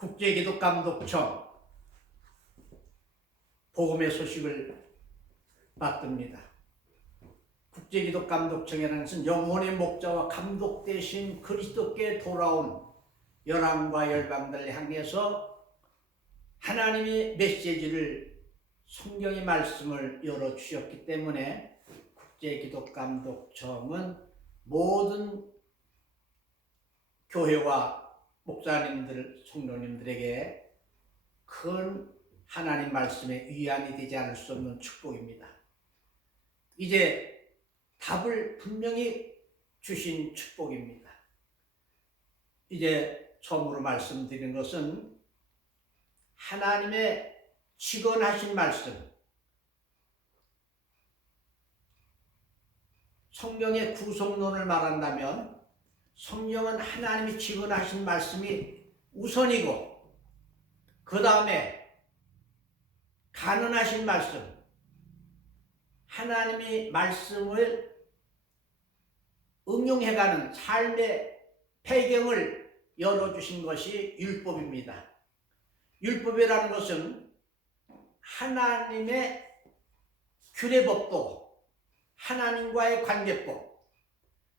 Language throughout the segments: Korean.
국제기독감독청 복음의 소식을 받듭니다. 국제기독감독청이라는 것은 영혼의 목자와 감독 대신 그리스도께 돌아온 열왕과 열방들을 향해서 하나님의 메시지를 성경의 말씀을 열어 주셨기 때문에 국제기독감독청은 모든 교회와 목사님들, 성도님들에게 큰 하나님 말씀의 위안이 되지 않을 수 없는 축복입니다. 이제 답을 분명히 주신 축복입니다. 이제 처음으로 말씀드린 것은 하나님의 직언하신 말씀, 성경의 구속론을 말한다면 성경은 하나님이 직언하신 말씀이 우선이고 그 다음에 가능하신 말씀 하나님이 말씀을 응용해가는 삶의 배경을 열어주신 것이 율법입니다. 율법이라는 것은 하나님의 규례법도 하나님과의 관계법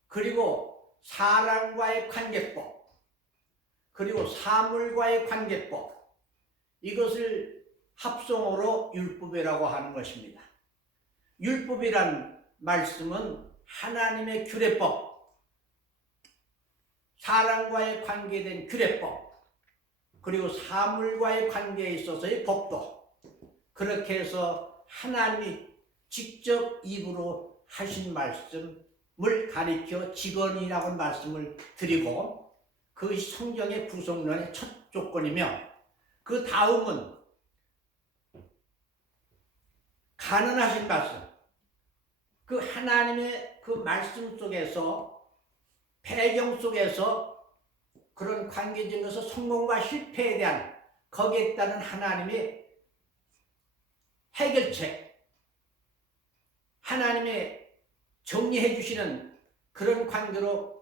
그리고 사람과의 관계법 그리고 사물과의 관계법 이것을 합성어로 율법이라고 하는 것입니다. 율법이란 말씀은 하나님의 규례법 사람과의 관계된 규례법 그리고 사물과의 관계에 있어서의 법도 그렇게 해서 하나님이 직접 입으로 하신 말씀 을 가리켜 직언이라고 말씀을 드리고 그것이 성경의 구성론의 첫 조건이며 그 다음은 가능하신 말씀. 그 하나님의 그 말씀 속에서 배경 속에서 그런 관계적인 것을 성공과 실패에 대한 거기에 따른 하나님의 해결책. 하나님의 정리해 주시는 그런 관계로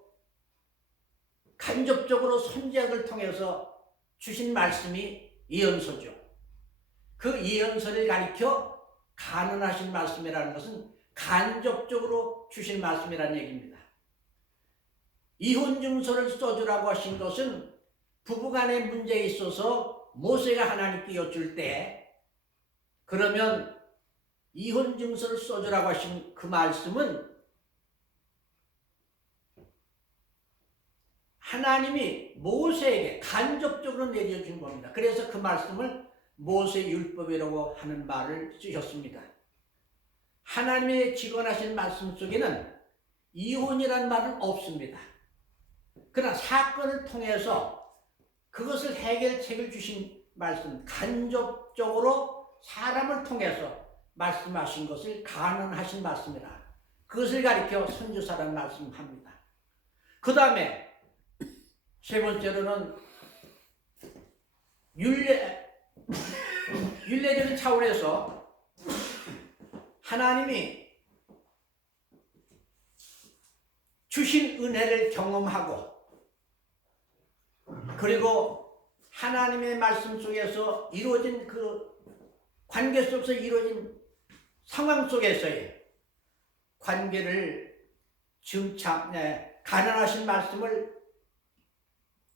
간접적으로 선지학을 통해서 주신 말씀이 예언서죠. 그 예언서를 가리켜 가능하신 말씀이라는 것은 간접적으로 주신 말씀이라는 얘기입니다. 이혼 증서를 써주라고 하신 것은 부부간의 문제에 있어서 모세가 하나님께 여쭐 때 그러면 이혼 증서를 써주라고 하신 그 말씀은 하나님이 모세에게 간접적으로 내려준 겁니다. 그래서 그 말씀을 모세 율법이라고 하는 말을 쓰셨습니다. 하나님의 직언하신 말씀 속에는 이혼이라는 말은 없습니다. 그러나 사건을 통해서 그것을 해결책을 주신 말씀, 간접적으로 사람을 통해서 말씀하신 것을 가능하신 말씀이라. 그것을 가리켜 선주사라는 말씀합니다. 그 다음에 세 번째로는 윤례, 윤례적인 차원에서 하나님이 주신 은혜를 경험하고 그리고 하나님의 말씀 속에서 이루어진 그 관계 속에서 이루어진 상황 속에서의 관계를 증참, 네, 가능하신 말씀을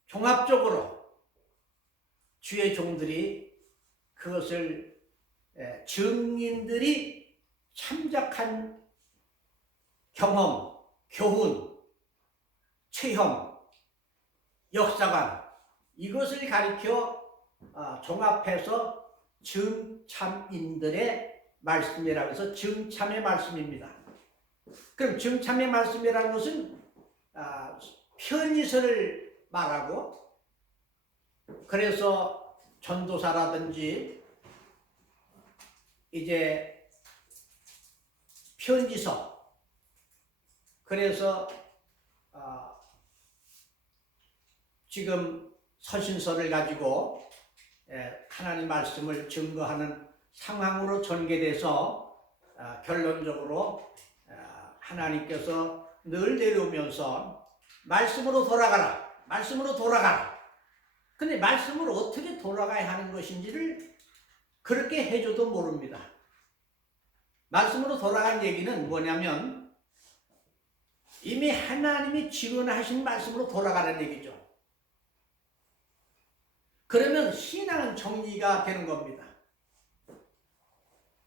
종합적으로 주의 종들이 그것을 예, 증인들이 참작한 경험, 교훈, 체험, 역사관 이것을 가리켜 어, 종합해서 증참인들의 말씀이라고 해서 증참의 말씀입니다. 그럼 증참의 말씀이라는 것은 아, 편의서를 말하고 그래서 전도사라든지 이제 편지서 그래서 어, 지금 서신서를 가지고 예, 하나님 말씀을 증거하는 상황으로 전개돼서 어, 결론적으로 어, 하나님께서 늘 내려오면서 말씀으로 돌아가라 말씀으로 돌아가라 근데 말씀으로 어떻게 돌아가야 하는 것인지를 그렇게 해줘도 모릅니다. 말씀으로 돌아간 얘기는 뭐냐면 이미 하나님이 직언하신 말씀으로 돌아가는 얘기죠. 그러면 신앙은 정리가 되는 겁니다.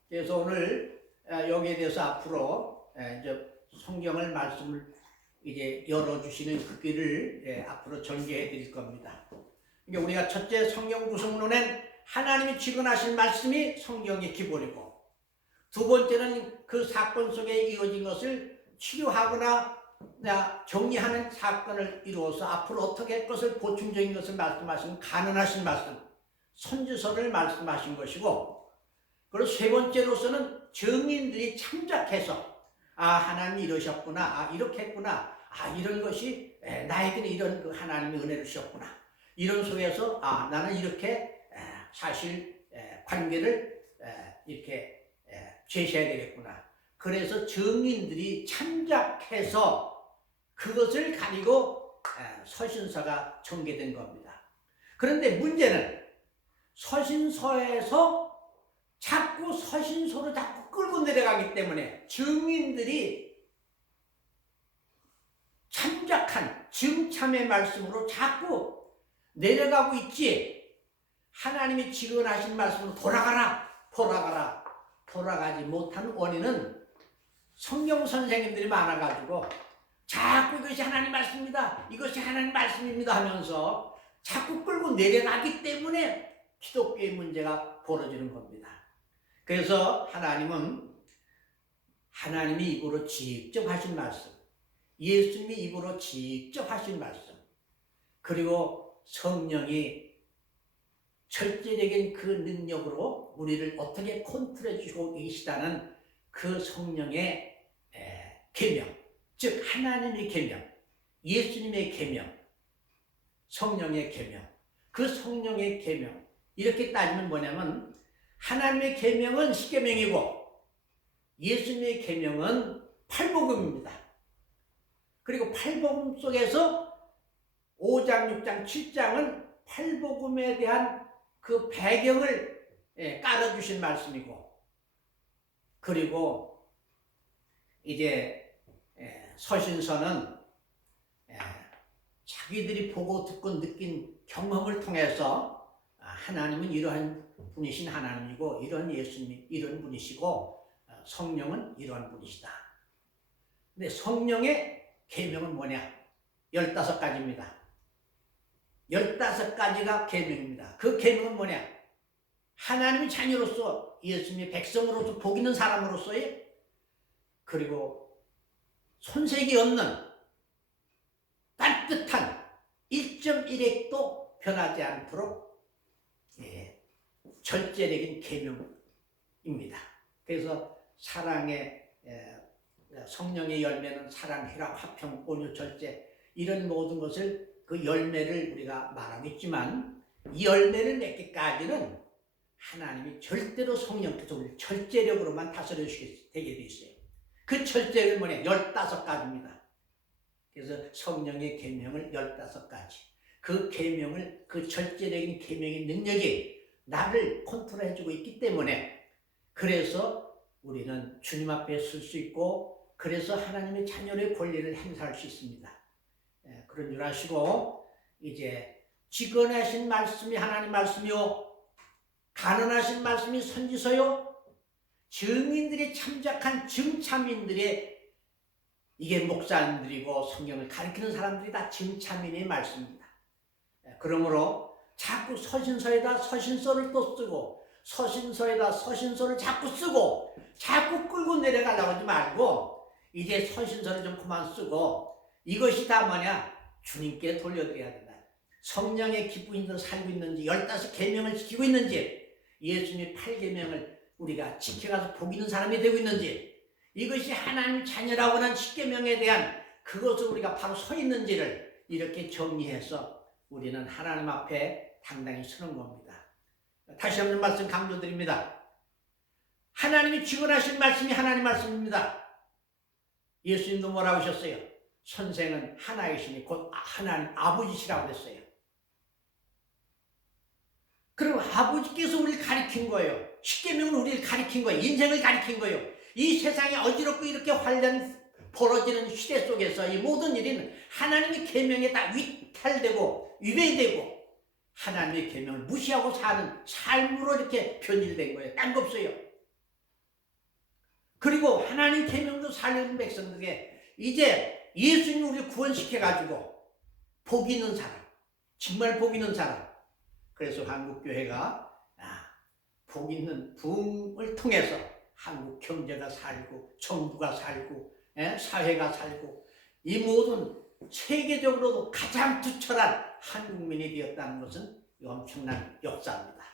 그래서 오늘 아, 여기에 대해서 앞으로 에, 이제 성경을 말씀을 이제 열어주시는 그 길을 예, 앞으로 전개해 드릴 겁니다. 그러니까 우리가 첫째 성경 구성론엔 하나님이 직언하신 말씀이 성경의 기본이고 두 번째는 그 사건 속에 이어진 것을 치료하거나 나 정리하는 사건을 이루어서 앞으로 어떻게 할 것을 보충적인 것을 말씀하신 가능하신 말씀 선지서를 말씀하신 것이고 그리고 세 번째로서는 증인들이 참작해서 아 하나님 이러셨구나 아 이렇게 했구나 아 이런 것이 에, 나에게는 이런 그 하나님의 은혜를 주셨구나. 이런 속에서 아 나는 이렇게 에, 사실 에, 관계를 에, 이렇게 에, 제시해야 되겠구나. 그래서 증인들이 참작해서 그것을 가지고 에, 서신서가 전개된 겁니다. 그런데 문제는 서신서에서 자꾸 서신서로 자꾸 끌고 내려가기 때문에 증인들이 참작한 증참의 말씀으로 자꾸 내려가고 있지. 하나님이 직언하신 말씀으로 돌아가라 돌아가라 돌아가지 못한 원인은 성경 선생님들이 많아가지고 자꾸 이것이 하나님 말씀입니다 이것이 하나님 말씀입니다 하면서 자꾸 끌고 내려가기 때문에 기독교의 문제가 벌어지는 겁니다 그래서 하나님은 하나님이 입으로 직접 하신 말씀, 예수님이 입으로 직접 하신 말씀, 그리고 성령이 절제적인 그 능력으로 우리를 어떻게 컨트롤해 주고 계시다는 그 성령의 계명, 즉 하나님의 계명, 예수님의 계명, 성령의 계명, 그 성령의 계명 이렇게 따지면 뭐냐면 하나님의 계명은 십계명이고 예수님의 계명은 팔복음입니다. 그리고 팔복음 속에서 5장, 6장, 7장은 팔복음에 대한 그 배경을 예, 깔아주신 말씀이고 그리고 이제 예, 서신서는 예, 자기들이 보고 듣고 느낀 경험을 통해서 아, 하나님은 이러한 분이신 하나님이고 이런 예수님 이런 분이시고 어, 성령은 이러한 분이시다. 근데 성령의 계명은 뭐냐? 15가지입니다. 15가지가 계명입니다. 그 계명은 뭐냐? 하나님의 자녀로서 예수님의 백성으로서 복 있는 사람으로서의 그리고 손색이 없는 따뜻한 1.1핵도 변하지 않도록 예, 절제적인 계명입니다. 그래서 사랑의 예, 성령의 열매는 사랑, 희락, 화평, 온유, 절제 이런 모든 것을 그 열매를 우리가 말하겠지만 이 열매를 맺기까지는 하나님이 절대로 성령께서 우리를 절제력으로만 다스려 주시게 되게 돼 있어요. 그 절제는 뭐냐? 15가지입니다. 그래서 성령의 계명을 15가지. 그 계명을 그 절제적인 계명의 능력이 나를 컨트롤해주고 있기 때문에 그래서 우리는 주님 앞에 설 수 있고 그래서 하나님의 자녀의 권리를 행사할 수 있습니다. 예, 그런 줄 아시고 이제 직언하신 말씀이 하나님 말씀이요 가난하신 말씀이 선지서요 증인들이 참작한 증참인들의 이게 목사님들이고 성경을 가르치는 사람들이 다 증참인의 말씀입니다. 예, 그러므로 자꾸 서신서에다 서신서를 또 쓰고 서신서에다 서신서를 자꾸 쓰고 자꾸 끌고 내려가려고 하지 말고 이제 서신서를 좀 그만 쓰고 이것이 다 뭐냐 주님께 돌려드려야 된다. 성령의 기쁨이 살고 있는지 열다섯 계명을 지키고 있는지 예수님의 팔 계명을 우리가 지켜가서 복 있는 사람이 되고 있는지 이것이 하나님 자녀라고 하는 십계명에 대한 그것을 우리가 바로 서 있는지를 이렇게 정리해서 우리는 하나님 앞에 당당히 서는 겁니다. 다시 한번 말씀 강조드립니다. 하나님이 직언하신 말씀이 하나님 말씀입니다. 예수님도 뭐라고 하셨어요? 선생은 하나이시니 곧 하나님 아버지시라고 했어요. 아버지께서 우리를 가리킨 거예요. 십계명은 우리를 가리킨 거예요. 인생을 가리킨 거예요. 이 세상에 어지럽고 이렇게 환란 벌어지는 시대 속에서 이 모든 일은 하나님의 계명에 다 위탈되고 위배되고 하나님의 계명을 무시하고 사는 삶으로 이렇게 변질된 거예요. 딴 거 없어요. 그리고 하나님 계명도 살리는 백성들에게 이제 예수님 우리를 구원시켜 가지고 복 있는 사람, 정말 복 있는 사람. 그래서 한국 교회가 아, 복 있는 부흥을 통해서 한국 경제가 살고 정부가 살고 예? 사회가 살고 이 모든 세계적으로도 가장 투철한 한국민이 되었다는 것은 엄청난 역사입니다.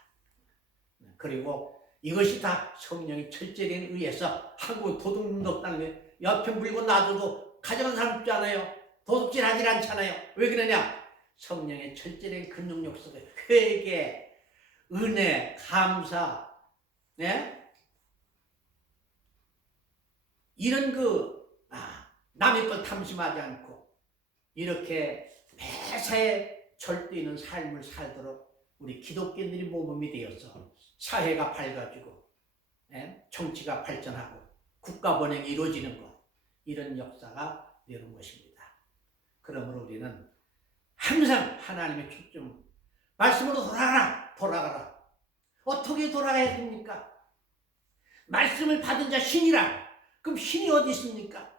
그리고 이것이 다 성령의 철저에 의해서 한국 도둑놈도 없다는. 옆에 물건 놔둬도 가져간 사람 없지 않아요. 도둑질 하질 않잖아요. 왜 그러냐? 성령의 철저한 근능력 속에 회개, 은혜, 감사, 네? 이런 그 아, 남의 것 탐심하지 않고 이렇게 매사에 절도 있는 삶을 살도록 우리 기독교인들이 모범이 되어서 사회가 밝아지고 예? 정치가 발전하고 국가 번영이 이루어지는 것 이런 역사가 되는 것입니다. 그러므로 우리는 항상 하나님의 초점 말씀으로 돌아가라 돌아가라 어떻게 돌아가야 됩니까? 말씀을 받은 자 신이라 그럼 신이 어디 있습니까?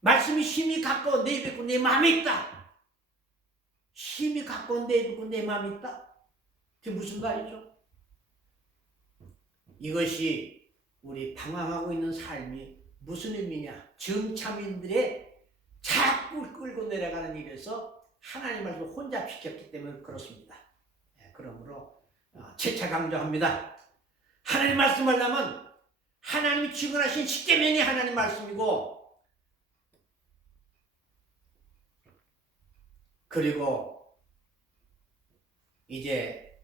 말씀이 심히 가까워 내 입에 있고 내 마음에 있다. 심히 가까워 내 입에 있고 내 마음에 있다. 그게 무슨 말이죠? 이것이 우리 방황하고 있는 삶이 무슨 의미냐? 정참인들의 자꾸 끌고 내려가는 일에서 하나님 말씀을 혼잡시켰기 때문에 그렇습니다. 예, 그러므로 어, 재차 강조합니다. 하나님 말씀하려면 하나님이 주관하신 십계명이 하나님 말씀이고 그리고 이제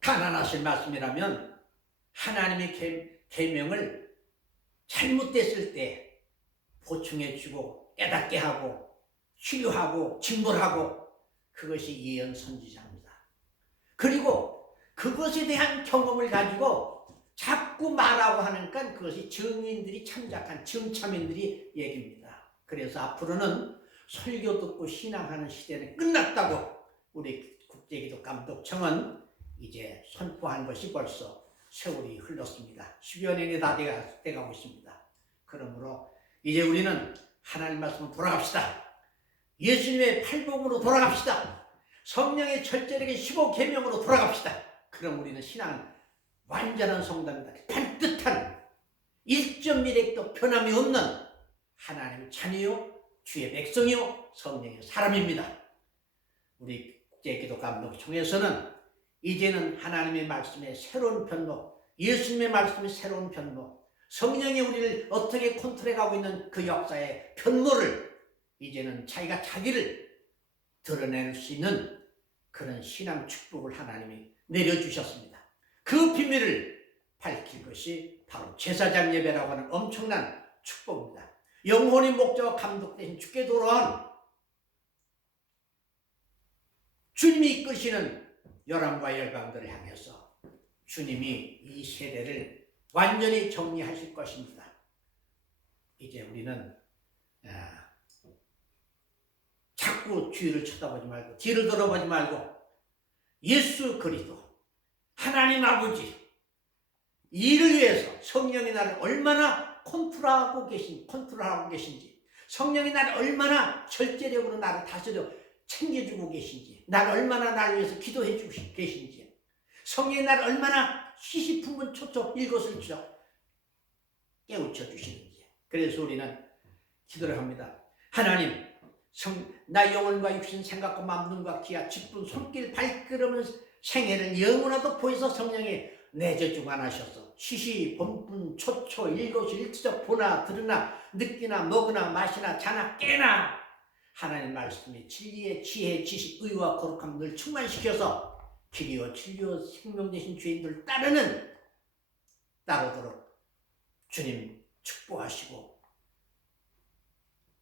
가난하신 말씀이라면 하나님의 계, 계명을 잘못됐을 때 보충해 주고 깨닫게 하고 치료하고 징벌하고 그것이 예언 선지자입니다. 그리고 그것에 대한 경험을 가지고 자꾸 말하고 하니까 그것이 정인들이 참작한 정참인들이 얘기입니다. 그래서 앞으로는 설교 듣고 신앙하는 시대는 끝났다고 우리 국제기도 감독청은 이제 선포한 것이 벌써 세월이 흘렀습니다. 10여 년이 다 돼가, 돼가고 있습니다. 그러므로 이제 우리는 하나님 말씀으로 돌아갑시다. 예수님의 팔복으로 돌아갑시다. 성령의 철저하게 15계명으로 돌아갑시다. 그럼 우리는 신앙 완전한 성당이다. 반듯한 1.1핵도 변함이 없는 하나님 자녀요 주의 백성이요 성령의 사람입니다. 우리 국제기도 감독총에서는 이제는 하나님의 말씀의 새로운 변모, 예수님의 말씀의 새로운 변모, 성령이 우리를 어떻게 컨트롤하고 있는 그 역사의 변모를 이제는 자기가 자기를 드러낼 수 있는 그런 신앙 축복을 하나님이 내려주셨습니다. 그 비밀을 밝힐 것이 바로 제사장 예배라고 하는 엄청난 축복입니다. 영혼의 목자와 감독되신 주께 돌아온 주님이 이끄시는 열왕과 열방들을 향해서 주님이 이 세대를 완전히 정리하실 것입니다. 이제 우리는 아, 자꾸 뒤를 쳐다보지 말고 뒤를 돌아보지 말고 예수 그리스도 하나님 아버지 이를 위해서 성령이 나를 얼마나 컨트롤하고 계신 컨트롤하고 계신지 성령이 나를 얼마나 절제력으로 나를 다스려 챙겨주고 계신지 나를 얼마나 나를 위해서 기도해 주고 계신지 성령이 나를 얼마나 시시품은 초초 일것을 주어 깨우쳐 주시는지. 그래서 우리는 기도를 합니다. 하나님 성, 나 영혼과 육신 생각과 마음 눈과 귀와 직분 손길 발걸음을 생애를 영원하도 보여서 성령이 내저 주관하셔서 시시 본분 초초 일거수 일투적 보나 들으나 느끼나 먹으나 마시나 자나 깨나. 하나님 말씀이 진리의 지혜 지식 의와 거룩함 늘 충만시켜서 길이요 진리요 생명 되신 주인들 따르는 따르도록 주님 축복하시고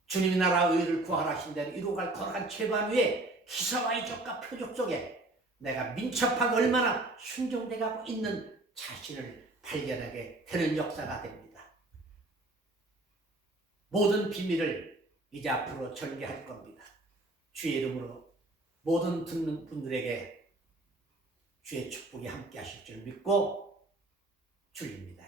주님이 나라 의를 구하라신 대로 이루어갈 거룩한 재반 위에 기사와 이적과 표적 속에 내가 민첩하게 얼마나 순종돼 가고 있는 자신을 발견하게 되는 역사가 됩니다. 모든 비밀을 이제 앞으로 전개할 겁니다. 주의 이름으로 모든 듣는 분들에게 주의 축복이 함께 하실 줄 믿고 주입니다.